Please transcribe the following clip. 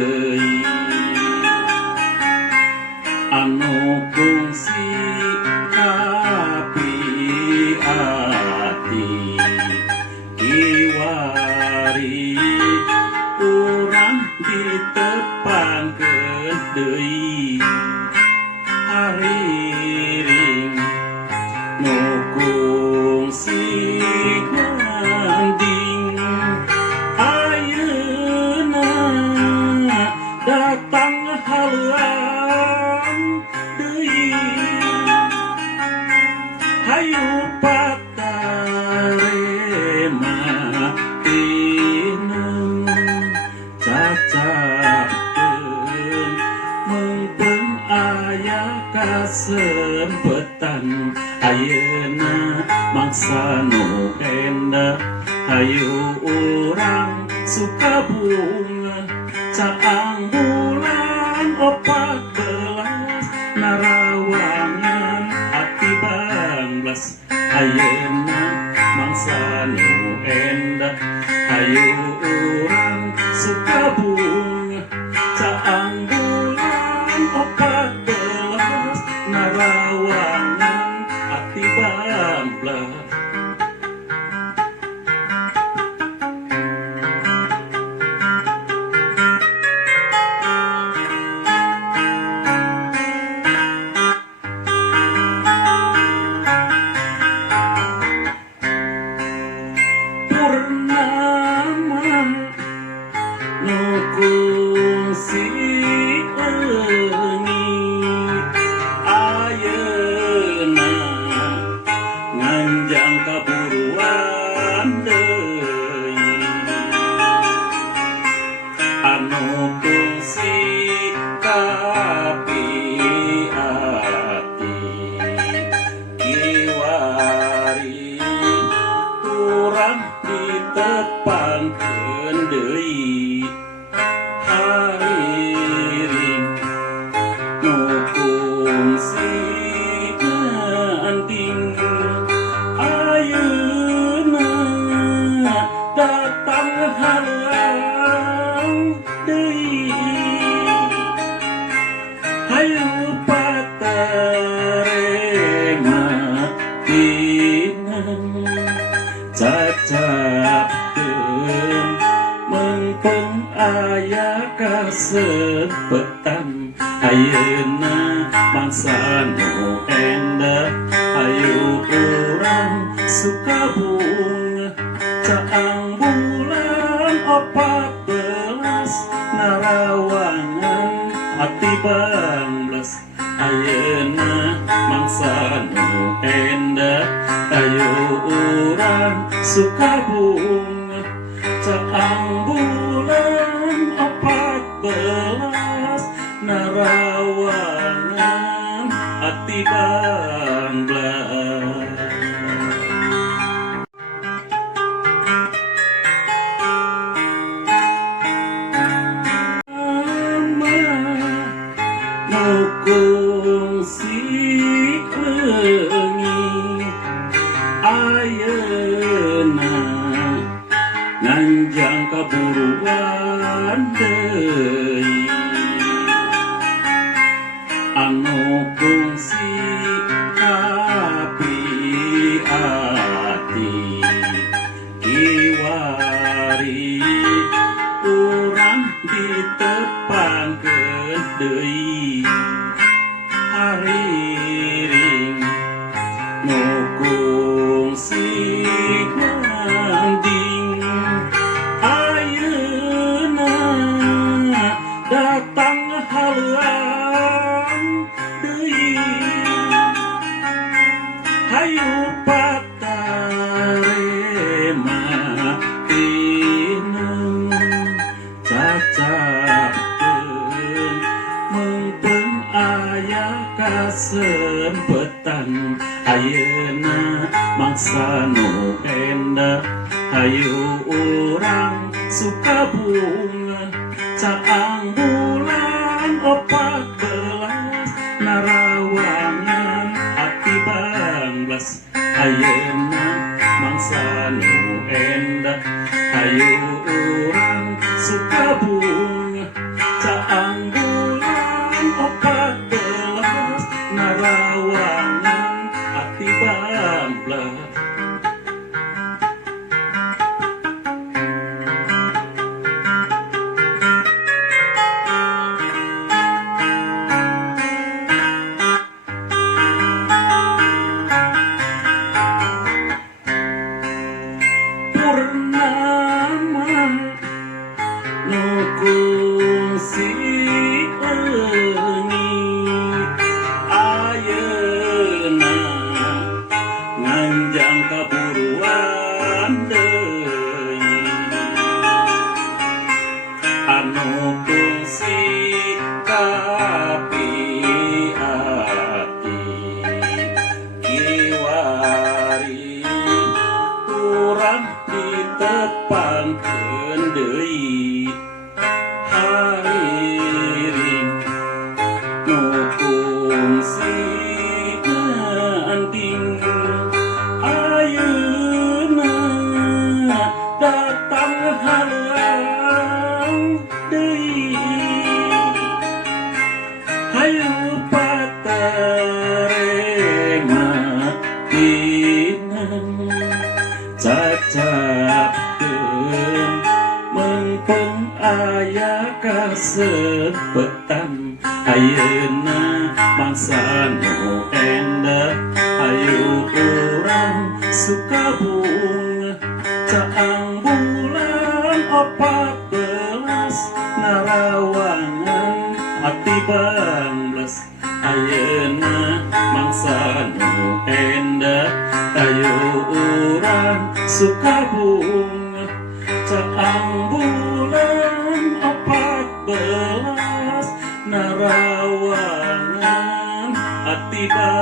deui anu kungsi kapiati kiwari urang ditepangkeun deui hariring nu kungsi nganding ayeuna datang haluan deui hayu patarema tineng cacakeun mengpeung aya kasempetan ayeuna mangsa nu endah hayu urang Sukabunga caang bulan 14 narawangan ati banglas ayeuna mangsa nu endah hayu urang Sukabunga caang bulan 14 narawangan ati banglas. Purnama nu kungsi leungit ayeuna nganjang kaburuan deui anu kungsi kapiati kiwari urang ditepangkeun deui hariring nu kungsi nganding ayeuna datang haluan deui hayu patarema tineng cacakeun mengpeung aya kasempetan ayeuna mangsa nu endah hayu urang Sukabunga caang bulan 14 narawangan ati banglas ayeuna mangsa nu endah hayu urang Sukabunga caang bulan 14 narawangan ati banglas. Nu kungsi leungit ayeuna nganjang kaburuan deui anu kungsi kapiati kiwari urang ditepangkeun deui hariring nu kungsi nganding ayeuna datang haluan deui hayu patarema tineng cacakeun mengpeung aya kasempetan ayeuna mangsa nu endah hayu urang Sukabunga caang bulan 14 narawangan ati banglas ayeuna mangsa nu endah hayu urang Sukabunga sepetan ayeuna mangsa nu endah ayu urang suka bunga caang bulan 14 narawangan ati bangles ayeuna mangsa nu endah ayu urang suka bunga caang bulan 14 narawangan ati bangles